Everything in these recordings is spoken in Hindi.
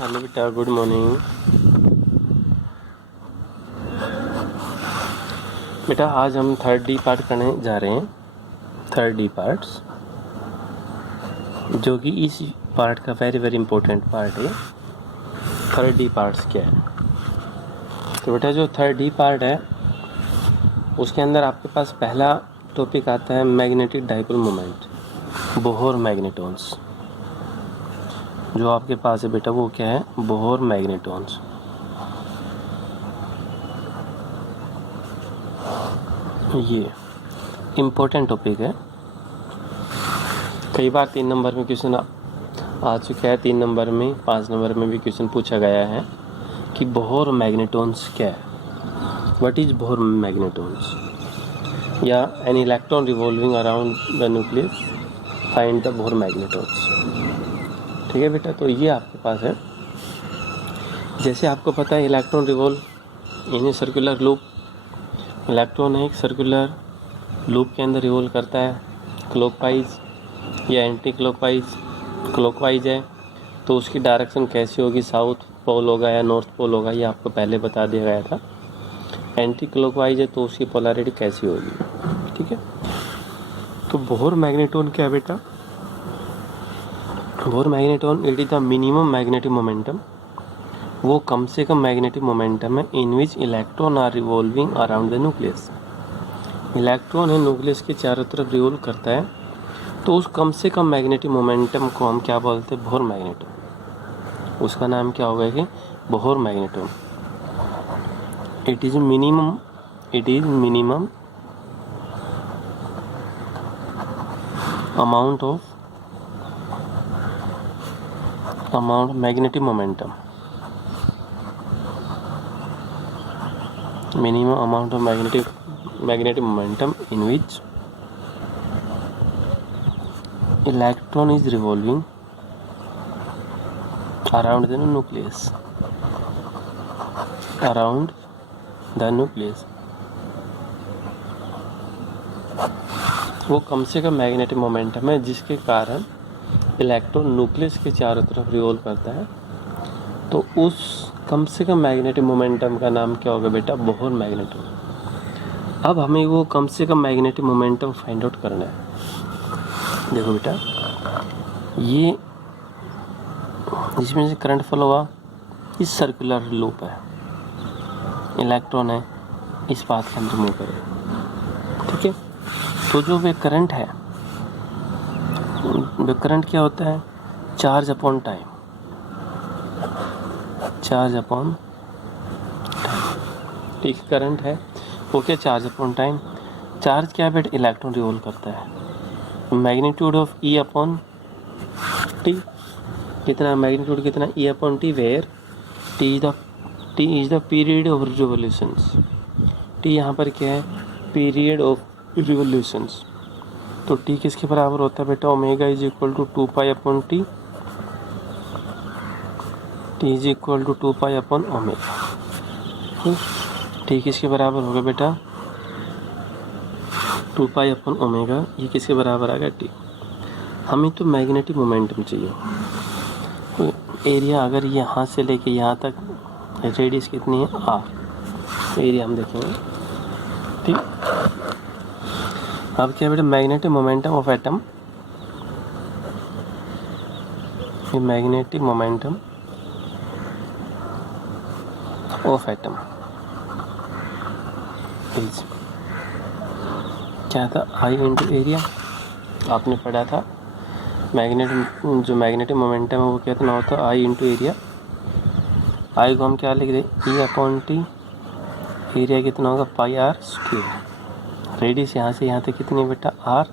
हेलो बेटा, गुड मॉर्निंग। बेटा आज हम थर्ड डी पार्ट करने जा रहे हैं। थर्ड डी पार्ट्स जो कि इस पार्ट का वेरी इंपॉर्टेंट पार्ट है। थर्ड डी पार्ट्स क्या है? तो बेटा जो थर्ड डी पार्ट है उसके अंदर आपके पास पहला टॉपिक आता है मैग्नेटिक डाइपोल मोमेंट, बोहर मैग्नेटॉन्स। जो आपके पास है बेटा वो क्या है? बोहर मैग्नेटॉन्स। ये इम्पोर्टेंट टॉपिक है। कई बार 3 नंबर में क्वेश्चन आ चुका है, 3 नंबर में, 5 नंबर में भी क्वेश्चन पूछा गया है कि बोहर मैग्नेटॉन्स क्या है, व्हाट इज बोहर मैग्नेटॉन्स, या an electron revolving around the nucleus find the Bohr magnetons. ठीक है बेटा, तो ये आपके पास है। जैसे आपको पता है electron revolve in a circular loop, electron एक सर्कुलर लूप के अंदर रिवॉल्व करता है क्लॉकवाइज या एंटी क्लॉकवाइज। क्लॉकवाइज है तो उसकी डायरेक्शन कैसी होगी? साउथ पोल होगा या नॉर्थ पोल होगा, ये आपको पहले बता दिया गया था। एंटी क्लॉकवाइज है तो उसकी पोलैरिटी कैसी होगी? ठीक है, तो बोहर मैग्नेटॉन क्या है बेटा? Bohr magneton it is the minimum magnetic momentum, वो कम से कम मैग्नेटिक मोमेंटम है in which electron are revolving around the nucleus. Electron है न्यूक्लियस के चारों तरफ रिवॉल्व करता है, तो उस कम से कम मैग्नेटिक मोमेंटम को हम क्या बोलते हैं? Bohr magneton. उसका नाम क्या होगा कि Bohr magneton. It is minimum amount magnetic momentum, minimum amount of magnetic momentum in which electron is revolving around the nucleus, वो कम से कम मैग्नेटिक मोमेंटम है जिसके कारण इलेक्ट्रॉन न्यूक्लियस के चारों तरफ रिवॉल्व करता है। तो उस कम से कम मैग्नेटिक मोमेंटम का नाम क्या होगा बेटा? Bohr magneton. अब हमें वो कम से कम मैग्नेटिक मोमेंटम फाइंड आउट करना है। देखो बेटा, ये जिसमें से करंट फ्लो हुआ, इस सर्कुलर लूप है, इलेक्ट्रॉन है, इस पाथ के अंदर मूव करे। ठीक है, तो जो वे करंट है, वे करंट क्या होता है? Charge upon time. ठीक, करंट है वो क्या? Charge upon time. चार्ज क्या है बेटा? इलेक्ट्रॉन रिवॉल्व करता है। Magnitude of E upon T, कितना मैग्नीट्यूड? कितना? E upon T, where T is the period of revolutions. T यहाँ पर क्या है? Period of revolutions. तो टी किसके बराबर होता है बेटा? Omega is equal to 2 pi upon T. T is equal to 2 pi upon omega. T किसके बराबर होगा बेटा? 2 पाई अपॉन ओमेगा। ये किसके बराबर आ गया? टी। हमें तो मैग्नेटिक मोमेंटम चाहिए। तो एरिया अगर यहाँ से लेके यहाँ तक रेडियस कितनी है? आर। एरिया हम देखेंगे। ठीक, अब क्या बेटा? Magnetic momentum of atom, magnetic momentum of atom is क्या था? आई इंटू एरिया। आपने पढ़ा था जो मैग्नेटिक मोमेंटम है वो कितना होता है? आई इंटू एरिया। आई को हम क्या लिख दें? ई अपॉन टी। एरिया कितना होगा? पाई आर स्क्वायर। रेडियस यहाँ से यहाँ तक कितनी बेटा? आर,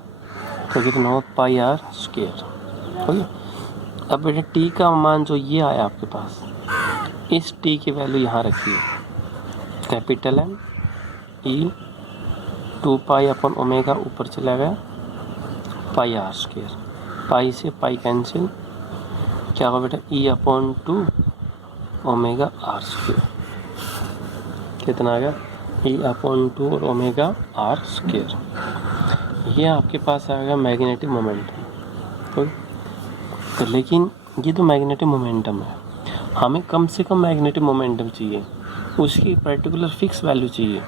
तो कितना होगा? पाई आर स्क्वायर। ओके, अब बेटा टी का मान जो ये आया आपके पास, इस टी की वैल्यू यहाँ रखिए। Capital M E 2 pi upon omega ऊपर चला गया, पाई आर स्क्वायर। पाई से पाई कैंसिल, क्या होगा बेटा? E upon 2 omega R square. कितना आ गया? ई अपॉन 2 और ओमेगा आर स्क्वायर। ये आपके पास आ गया मैग्नेटिक मोमेंटम। तो लेकिन ये तो मैग्नेटिक मोमेंटम है। हमें कम से कम मैग्नेटिक मोमेंटम चाहिए, उसकी पर्टिकुलर फिक्स वैल्यू चाहिए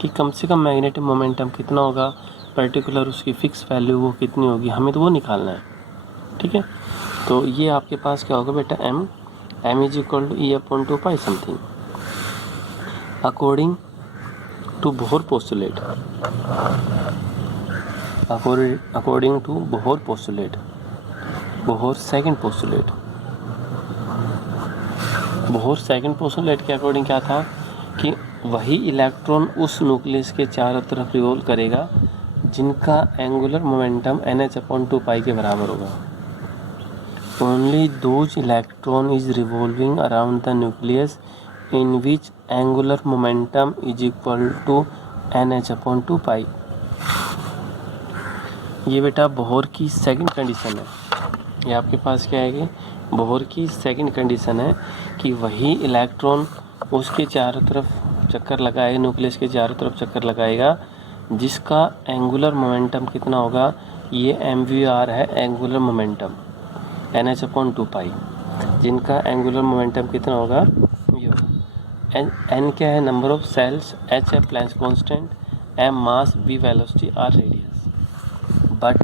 कि कम से कम मैग्नेटिक मोमेंटम कितना होगा, पर्टिकुलर उसकी फ़िक्स वैल्यू वो कितनी होगी, हमें तो वो निकालना है। ठीक है, तो ये आपके पास क्या होगा बेटा, m is equal to E/2 something according to Bohr postulate, according to Bohr postulate, Bohr second postulate. Bohr second postulate के अकॉर्डिंग क्या था कि वही इलेक्ट्रॉन उस न्यूक्लियस के चारों तरफ रिवॉल्व करेगा जिनका एंगुलर मोमेंटम NH/2 के बराबर होगा। Only those electron is revolving around the nucleus in which angular momentum is equal to NH/2। ये बेटा बोहर की सेकंड कंडीशन है। ये आपके पास क्या है कि बोहर की सेकंड कंडीशन है कि वही इलेक्ट्रॉन उसके चारों तरफ चक्कर लगाएगा, न्यूक्लियस के चारों तरफ चक्कर लगाएगा जिसका एंगुलर मोमेंटम कितना होगा, ये MVR है एंगुलर मोमेंटम NH/2, जिनका एंगुलर मोमेंटम कितना होगा, ये होगा। N क्या है, नंबर ऑफ सेल्स, H है Planck's constant, M mass, V velocity, R radius, but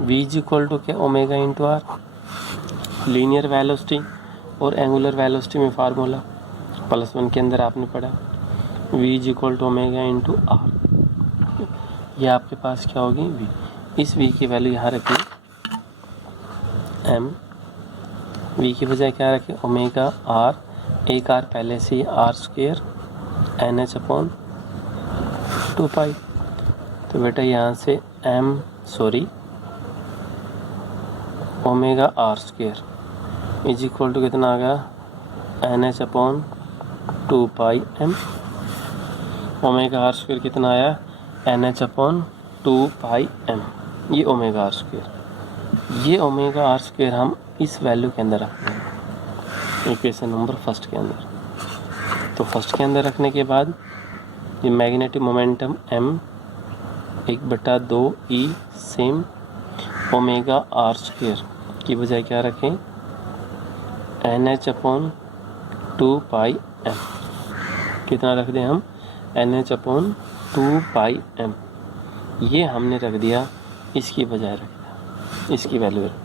V is equal to क्या, omega into R, linear velocity और एंगुलर वेलोसिटी में फार्मूला +1 के अंदर आपने पढ़ा, V is equal to omega into R। ये आपके पास क्या होगी, V। इस V की वैल्यू यहाँ रखिए M, V की बजाय क्या रखें, ओमेगा R, एक R पहले से ही R² NH/2। तो बेटा यहाँ से omega R² is equal to कितना आ गया, NH/2m। ओमेगा R² कितना आया, NH/2m। ये ओमेगा R², ये ओमेगा R² हम इस वैल्यू के अंदर रखते हैं इक्वेशन नंबर फर्स्ट के अंदर। तो फर्स्ट के अंदर रखने के बाद ये magnetic momentum m 1/2 same omega R² की बजाय क्या रखें, NH/2m। कितना रख दें हम, NH/2m। ये हमने रख दिया, इसकी बजाय रख दिया, इसकी वैल्यू रख दी।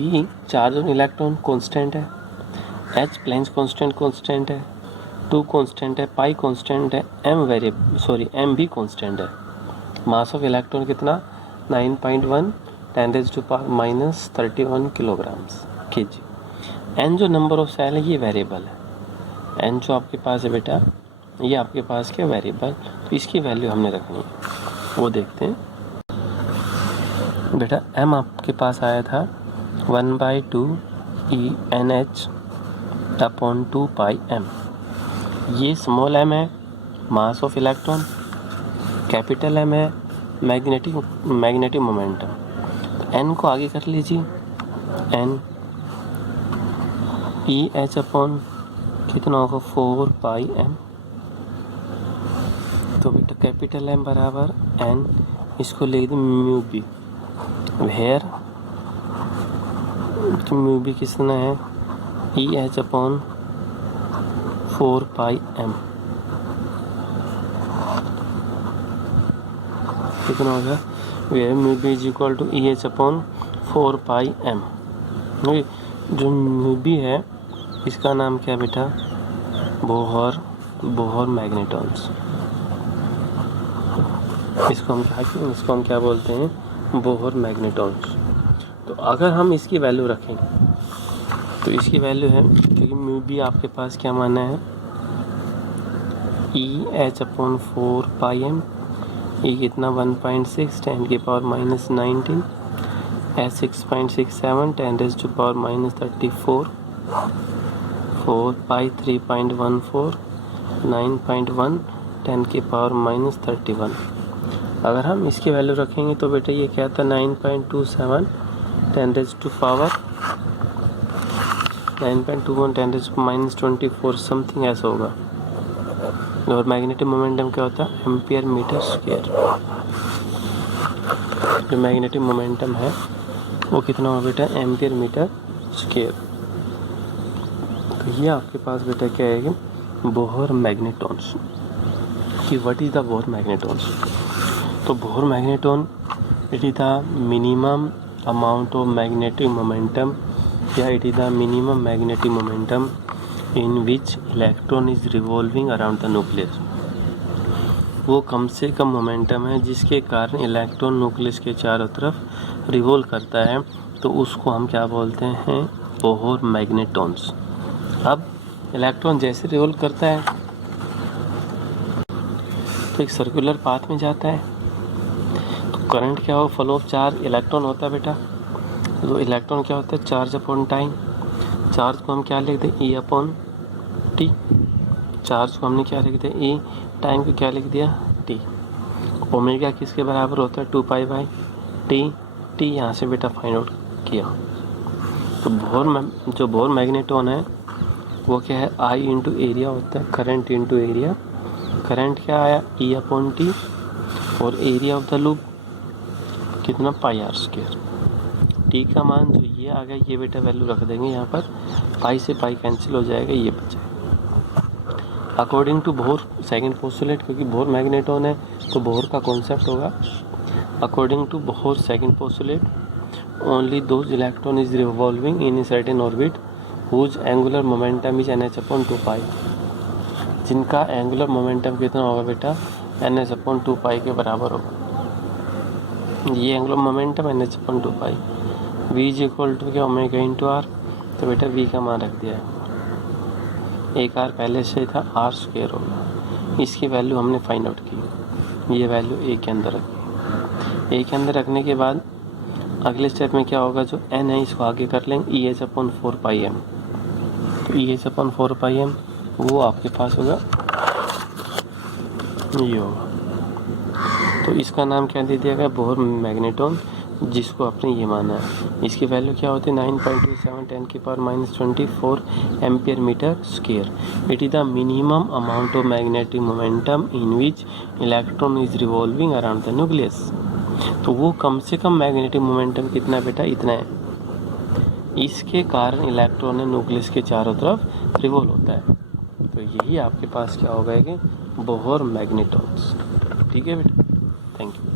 E charge on electron constant है, H प्लैंक्स कांस्टेंट है, 2 कांस्टेंट है, पाई कांस्टेंट है, M भी कांस्टेंट है। मास ऑफ इलेक्ट्रॉन कितना, 9.1 10⁻³ किलोग्राम्स kg। N जो नंबर ऑफ सेल है ये वेरिएबल है, N जो आपके पास है बेटा ये आपके पास क्या वेरिएबल, तो इसकी वैल्यू हमने रखनी है, वो देखते हैं। बेटा M आपके पास आया था 1/2 NH/2m। ये स्मॉल m है mass of electron, capital M है मैग्नेटिक मोमेंटम। तो n को आगे कर लीजिए, n EH/ कितना होगा 4πm। तो बेटा कैपिटल M बराबर n, इसको लिख दो μb, वेयर μb कितना है EH/4πm। कितना होगा, where μb is equal to EH/4πm। जो μb है इसका नाम क्या बेटा, बोहर मैग्नेटॉन्स। इसको हम क्या बोलते हैं, बोहर मैग्नेटॉन्स। तो अगर हम इसकी वैल्यू रखें तो इसकी वैल्यू है, क्योंकि μb आपके पास क्या माना है EH/4πm, ये कितना 1.6 10⁻⁻19, S 6.67 10⁻⁻34, 4π 3.14, 9.1 10⁻31। अगर हम इसकी वैल्यू रखेंगे तो बेटा ये क्या था 9.27 10⁻⁻24 समथिंग ऐसा होगा। और मैग्नेटिक मोमेंटम क्या होता है, एम्पियर मीटर स्क्वायर। जो मैग्नेटिक मोमेंटम है वो कितना होगा बेटा, एम्पियर मीटर स्क्वायर। तो ये आपके पास बेटा क्या है कि बोहर मैग्नेटॉन्स कि what is the Bohr magnetons. तो Bohr magneton it is the minimum amount of magnetic momentum या it is the minimum magnetic momentum in which electron is revolving around the nucleus. वो कम से कम मोमेंटम है जिसके कारण इलेक्ट्रॉन न्यूक्लियस के चारों तरफ रिवॉल्व करता है, तो उसको हम क्या बोलते हैं, बोहर मैग्नेटॉन्स। अब इलेक्ट्रॉन जैसे रिवॉल्व करता है तो एक सर्कुलर पाथ में जाता है, तो करंट क्या हो, फ्लो ऑफ चार्ज इलेक्ट्रॉन होता है बेटा। तो इलेक्ट्रॉन क्या होता है, चार्ज अपॉन टाइम। चार्ज को हम क्या लिखते हैं, ई अपॉन टी। चार्ज को हमने क्या लिख दिया, ई। टाइम को क्या लिख दिया, टी। ओमेगा किसके बराबर होता है, 2 पाई बाई टी। टी यहाँ से बेटा फाइंड आउट किया। तो जो बोहर मैग्नेटॉन है वो क्या है, आई इंटू एरिया होता है, करंट इंटू एरिया। करंट क्या आया, ई अपॉन टी, और एरिया ऑफ द लूप कितना, पाई आर स्क्वायर। टी का मान जो ये आ गया, ये बेटा वैल्यू रख देंगे यहाँ पर, पाई से पाई कैंसिल हो जाएगा, ये बचेगा। According to Bohr second postulate, क्योंकि बोहर मैग्नेटॉन है तो बोहर का कॉन्सेप्ट होगा। According to Bohr second postulate, only those electron is revolving in a certain orbit whose angular momentum is NH/2 जिनका एंगुलर मोमेंटम कितना होगा बेटा, NH/2 के बराबर होगा। ये angular momentum NH/2 v is equal to क्या, ओमेगा इंटू आर। तो बेटा v का मान रख दिया है, एक आर पहले से था, आर स्क्वायर होगा। इसकी वैल्यू हमने फाइंड आउट की, ये वैल्यू ए के अंदर रखी। ए के अंदर रखने के बाद अगले स्टेप में क्या होगा, जो एन है इसको आगे कर लेंगे, EH/4πm। तो EH/4πm वो आपके पास होगा, ये होगा। तो इसका नाम क्या दे दिया गया, बोहर मैग्नेटॉन, जिसको आपने ये माना है। इसकी वैल्यू क्या होती है, 9.27 10⁻⁻24 ampere metre square. It is the minimum amount of magnetic momentum in which electron is revolving around the nucleus. तो वो कम से कम मैग्नेटिक मोमेंटम कितना बेटा, इतना है। इसके कारण इलेक्ट्रॉन न्यूक्लियस के चारों तरफ रिवॉल्व होता है। तो यही आपके पास क्या होगा कि बोहर मैग्नेटॉन्स। ठीक है बेटा, थैंक यू।